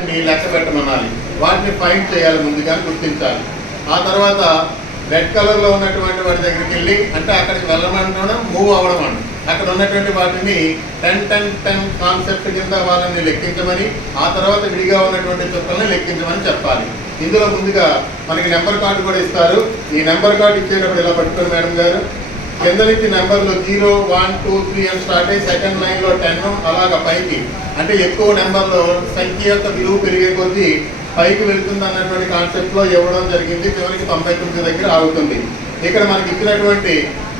వాటిని లెక్క పెట్టమనాలి. వాటిని ఫైండ్ చేయాలి, ముందుగా గుర్తించాలి. ఆ తర్వాత రెడ్ కలర్లో ఉన్నటువంటి వాటి దగ్గరికి వెళ్ళి, అంటే అక్కడికి వెళ్ళమంటడం మూవ్ అవ్వడం అండి. అక్కడ ఉన్నటువంటి వాటిని 10-10-10 కాన్సెప్ట్ కింద వాళ్ళని లెక్కించమని, ఆ తర్వాత విడిగా ఉన్నటువంటి చుక్కల్ని లెక్కించమని చెప్పాలి. ఇందులో ముందుగా మనకి నెంబర్ కార్డు కూడా ఇస్తారు. ఈ నెంబర్ కార్డు ఇచ్చేటప్పుడు ఇలా పట్టుకోండి మేడం గారు. కింద నుంచి నెంబర్లు 0, 1, 2, 3 అని స్టార్ట్ అయ్యి సెకండ్ లైన్లో 10 అలాగా పైకి, అంటే ఎక్కువ నెంబర్లో సంఖ్య యొక్క విలువ పెరిగే కొద్దీ పైకి వెళుతుంది అన్నటువంటి కాన్సెప్ట్లో ఇవ్వడం జరిగింది. చివరికి 99 దగ్గర ఆగుతుంది. ఇక్కడ మనకి ఇచ్చినటువంటి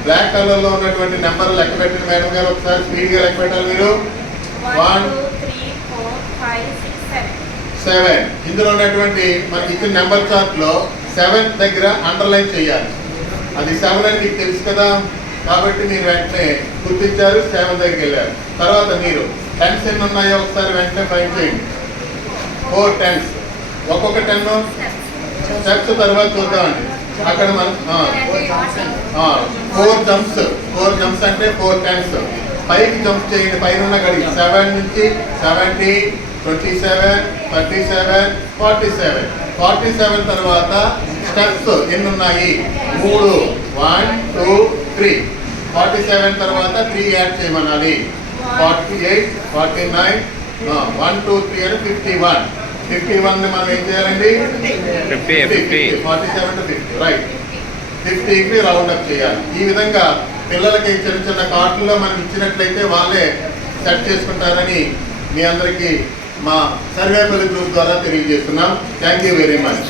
బ్లాక్ కలర్లో ఉన్నటువంటి నెంబర్ లెక్క పెట్టండి మేడం గారు. ఒకసారి స్పీడ్గా లెక్క పెట్టాలి మీరు. 1, 2, 3, 4, 5, 6, 7. ఇందులో ఉన్నటువంటి మనకి ఇచ్చిన నెంబర్ చార్ట్లో 7 దగ్గర అండర్లైన్ చేయాలి. అది 7 అని మీకు తెలుసు కదా, కాబట్టి మీరు వెంటనే గుర్తించారు, 7 దగ్గరికి వెళ్ళారు. తర్వాత మీరు 10s ఎన్ని ఉన్నాయో ఒకసారి వెంటనే ఫైండ్ చేయండి. 4 10s, ఒక్కొక్క 10 స్టెప్స్ తర్వాత చూద్దామండి. అక్కడ మనం 4 జంప్స్ అంటే 4 10s. పైకి జంప్ చేయండి. పైన ఉన్న గడి 7 నుంచి 70, 27, 37, 47. 47 తర్వాత స్టెప్స్ ఎన్ని ఉన్నాయి? 3, 1, 2, 3. 47 తర్వాత 3 యాడ్ చేయమనాలి. 48, 49, 1, 2, 3 అని 51. 51ని మనం ఏం చేయాలండి? 47 to 50, రైట్. 50కి రౌండ్ అప్ చేయాలి. ఈ విధంగా పిల్లలకి చిన్న చిన్న కార్డుల్లో మనం ఇచ్చినట్లయితే వాళ్ళే సెట్ చేసుకుంటారని మీ అందరికీ మా సర్వేపల్లి గ్రూప్ ద్వారా తెలియజేస్తున్నాం. Thank you very much.